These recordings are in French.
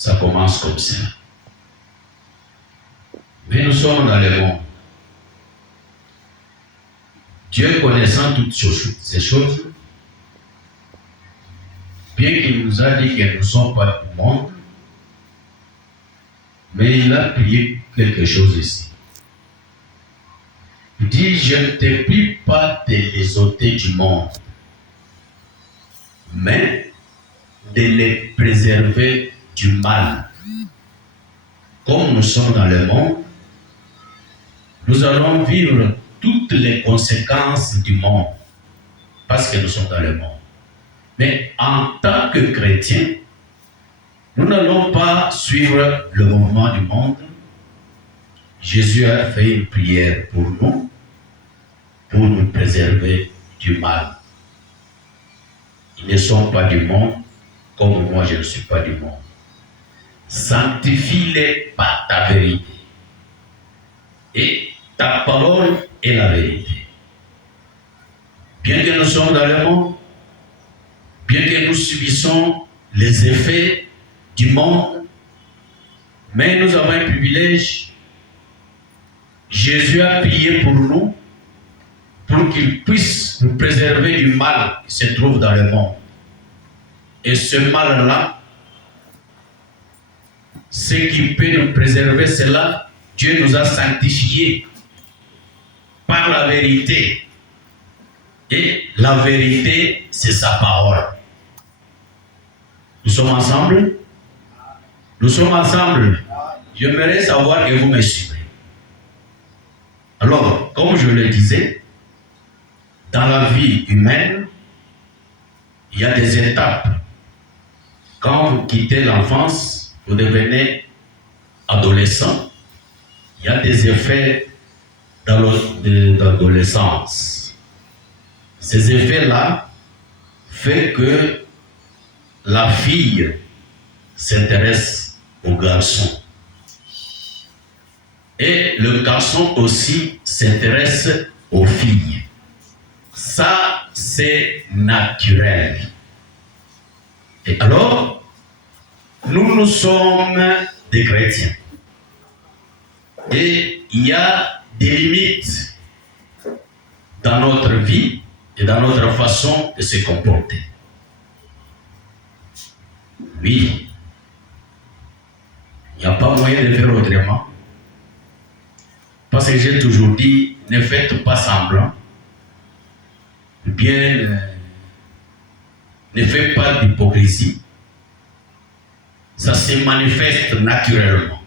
Ça commence comme ça. Mais nous sommes dans le monde. Dieu connaissant toutes ces choses, bien qu'il nous a dit que nous ne sommes pas du monde, mais il a prié quelque chose ici. Il dit, je ne te prie pas de les ôter du monde, mais de les préserver du mal. Comme nous sommes dans le monde, nous allons vivre toutes les conséquences du monde, parce que nous sommes dans le monde. Mais en tant que chrétiens, nous n'allons pas suivre le mouvement du monde. Jésus a fait une prière pour nous préserver du mal. Ils ne sont pas du monde, comme moi je ne suis pas du monde. Sanctifie-les par ta vérité. Et ta parole est la vérité. Bien que nous sommes dans le monde, bien que nous subissons les effets du monde, mais nous avons un privilège. Jésus a prié pour nous, pour qu'il puisse nous préserver du mal qui se trouve dans le monde. Et ce mal-là, ce qui peut nous préserver, c'est là, Dieu nous a sanctifiés par la vérité. Et la vérité, c'est sa parole. Nous sommes ensemble? Nous sommes ensemble. J'aimerais savoir que vous me suivez. Alors, comme je le disais, dans la vie humaine, il y a des étapes. Quand vous quittez l'enfance, vous devenez adolescent. Il y a des effets d'adolescence. Ces effets-là font que la fille s'intéresse au garçon. Et le garçon aussi s'intéresse aux filles. Ça, c'est naturel. Et alors, nous sommes des chrétiens. Et il y a des limites dans notre vie et dans notre façon de se comporter. Oui, il n'y a pas moyen de faire autrement. Parce que j'ai toujours dit, ne faites pas semblant. Ou bien, ne faites pas d'hypocrisie. Ça se manifeste naturellement.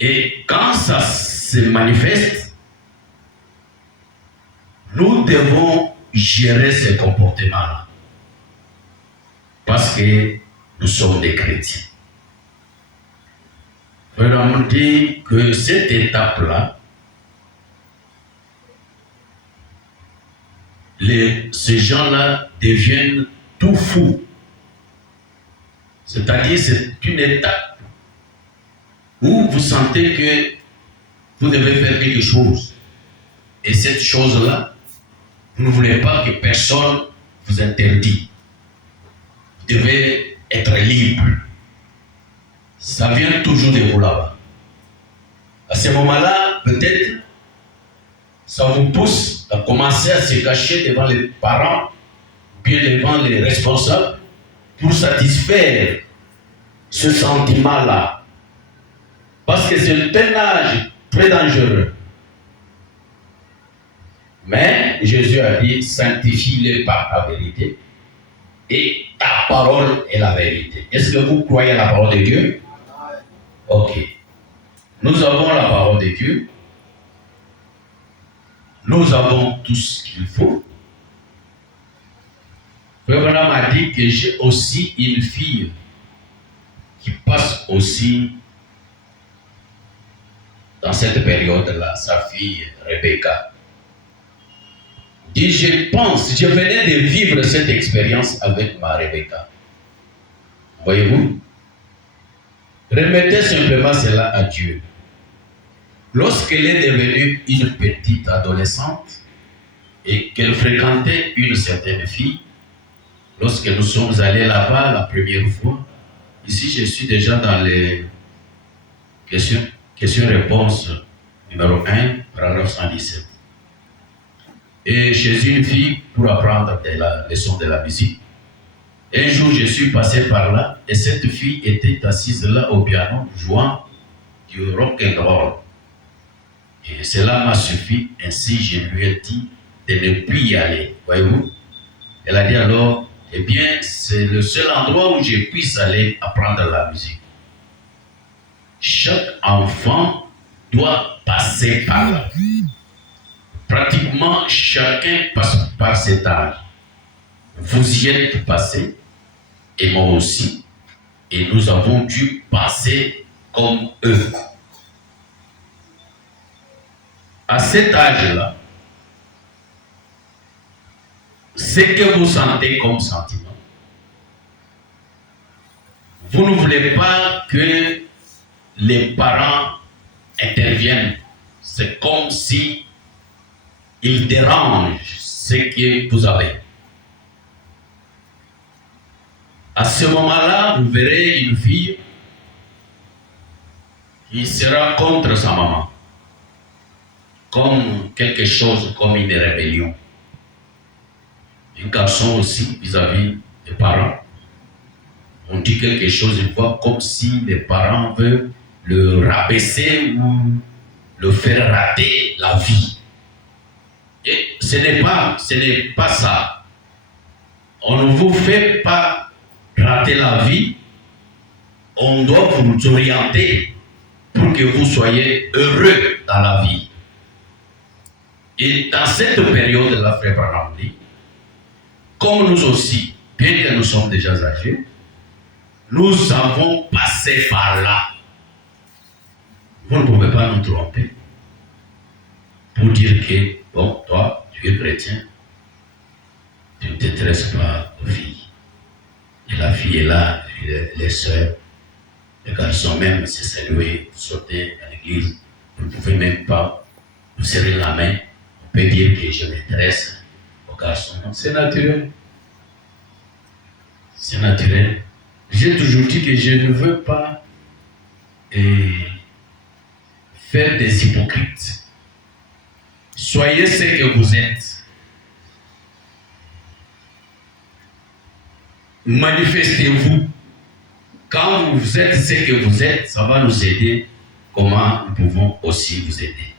Et quand ça se manifeste, nous devons gérer ce comportement-là. Parce que nous sommes des chrétiens. Frère, on dit que cette étape-là, ces gens-là deviennent tout fous. C'est-à-dire, c'est une étape où vous sentez que vous devez faire quelque chose. Et cette chose-là, vous ne voulez pas que personne vous interdise. Vous devez être libre. Ça vient toujours de vous là-bas. À ce moment-là, peut-être, ça vous pousse à commencer à se cacher devant les parents, bien devant les responsables, pour satisfaire ce sentiment-là. Parce que c'est un âge très dangereux. Mais Jésus a dit, sanctifie-les par la vérité, et ta parole est la vérité. Est-ce que vous croyez à la parole de Dieu? Ok. Nous avons la parole de Dieu. Nous avons tout ce qu'il faut. Frère Branham m'a dit que j'ai aussi une fille qui passe aussi dans cette période-là, sa fille Rebecca. Et je venais de vivre cette expérience avec ma Rebecca. Voyez-vous? Remettez simplement cela à Dieu. Lorsqu'elle est devenue une petite adolescente et qu'elle fréquentait une certaine fille, lorsque nous sommes allés là-bas la première fois, ici je suis déjà dans les questions-réponses numéro 1, paragraphe 117. Et chez une fille, pour apprendre la leçon de la musique, un jour je suis passé par là et cette fille était assise là au piano jouant du rock and roll. Et cela m'a suffi, ainsi je lui ai dit de ne plus y aller. Voyez-vous? Elle a dit alors, eh bien, c'est le seul endroit où je puisse aller apprendre la musique. Chaque enfant doit passer par là. Pratiquement chacun passe par cet âge. Vous y êtes passé, et moi aussi. Et nous avons dû passer comme eux. À cet âge-là, ce que vous sentez comme sentiment, vous ne voulez pas que les parents interviennent. C'est comme si ils dérangent ce que vous avez. À ce moment-là, vous verrez une fille qui sera contre sa maman, comme quelque chose, comme une rébellion. Un garçon aussi vis-à-vis des parents. On dit quelque chose, il voit comme si les parents veulent le rabaisser ou le faire rater la vie. Et ce n'est pas ça. On ne vous fait pas rater la vie. On doit vous orienter pour que vous soyez heureux dans la vie. Et dans cette période-là, frère Branham dit, comme nous aussi, bien que nous sommes déjà âgés, nous avons passé par là. Vous ne pouvez pas nous tromper pour dire que, bon, toi, tu es chrétien, tu ne t'intéresses pas aux filles. Et la fille est là, les sœurs, les garçons même, c'est saluer, sauter à l'église. Vous ne pouvez même pas vous serrer la main. On peut dire que je m'intéresse aux garçons. C'est naturel. C'est naturel. J'ai toujours dit que je ne veux pas faire des hypocrites. Soyez ce que vous êtes. Manifestez-vous. Quand vous êtes ce que vous êtes, ça va nous aider. Comment nous pouvons aussi vous aider.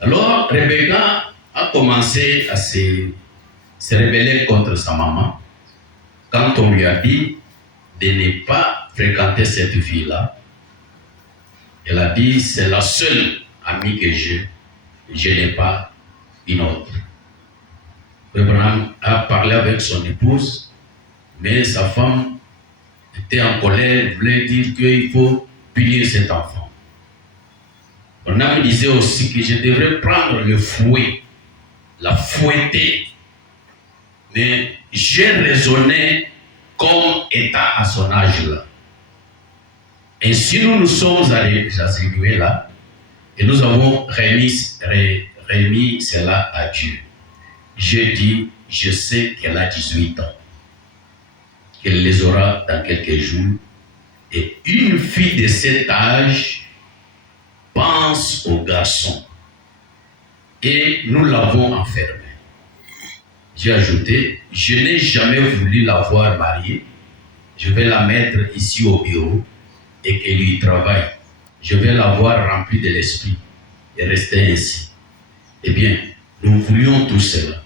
Alors, Rebecca a commencé à se rebeller contre sa maman quand on lui a dit de ne pas fréquenter cette fille-là. Elle a dit, c'est la seule amie que j'ai. Je n'ai pas une autre. Abraham a parlé avec son épouse, mais sa femme était en colère, voulait dire qu'il faut punir cet enfant. On a me disait aussi que je devrais prendre le fouet, la fouetter. Mais j'ai raisonné comme étant à son âge-là. Et si nous nous sommes arrivés là, et nous avons remis cela à Dieu, j'ai dit, je sais qu'elle a 18 ans, qu'elle les aura dans quelques jours, et une fille de cet âge pense aux garçons, et nous l'avons enfermée. J'ai ajouté, je n'ai jamais voulu la voir mariée, je vais la mettre ici au bureau, et qu'elle y travaille. Je vais la voir remplie de l'esprit et rester ainsi. Eh bien, nous voulions tout cela.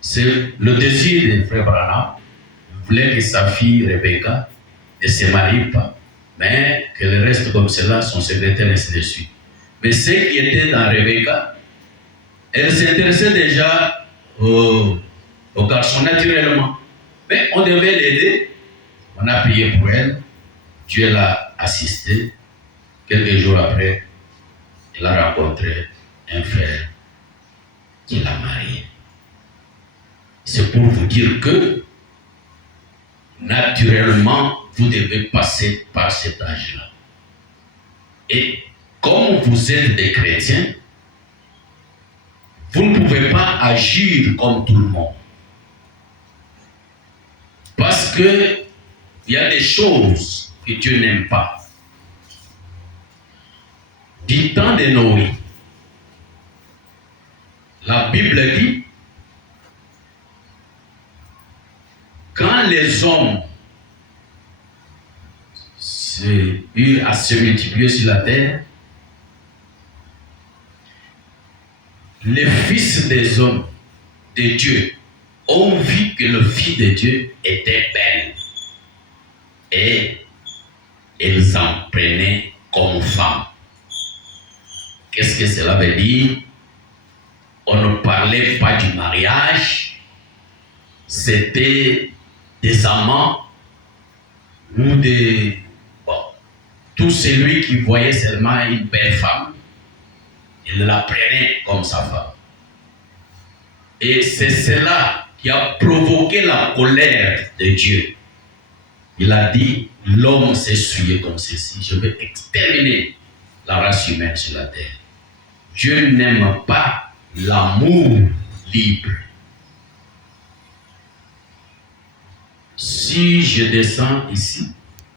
C'est le désir de frère Branham. Il voulait que sa fille Rebecca ne se marie pas, mais qu'elle reste comme cela, son secrétaire, et ainsi de suite. Mais ce qui était dans Rebecca, elle s'intéressait déjà aux garçons naturellement. Mais on devait l'aider. On a prié pour elle. Dieu l'a assistée. Quelques jours après, elle a rencontré un frère qui l'a mariée. C'est pour vous dire que, naturellement, vous devez passer par cet âge-là. Et comme vous êtes des chrétiens, vous ne pouvez pas agir comme tout le monde. Parce que il y a des choses que Dieu n'aime pas. Du temps de Noé, la Bible dit, quand les hommes eurent à se multiplier sur la terre, les fils des hommes, de Dieu, ont vu que le Fils de Dieu était belle. Et ils en prenaient comme femme. Qu'est-ce que cela veut dire? On ne parlait pas du mariage, c'était des amants ou des... Bon, tout celui qui voyait seulement une belle femme, il la prenait comme sa femme. Et c'est cela qui a provoqué la colère de Dieu. Il a dit, l'homme s'est souillé comme ceci, je vais exterminer la race humaine sur la terre. Dieu n'aime pas l'amour libre. Si je descends ici,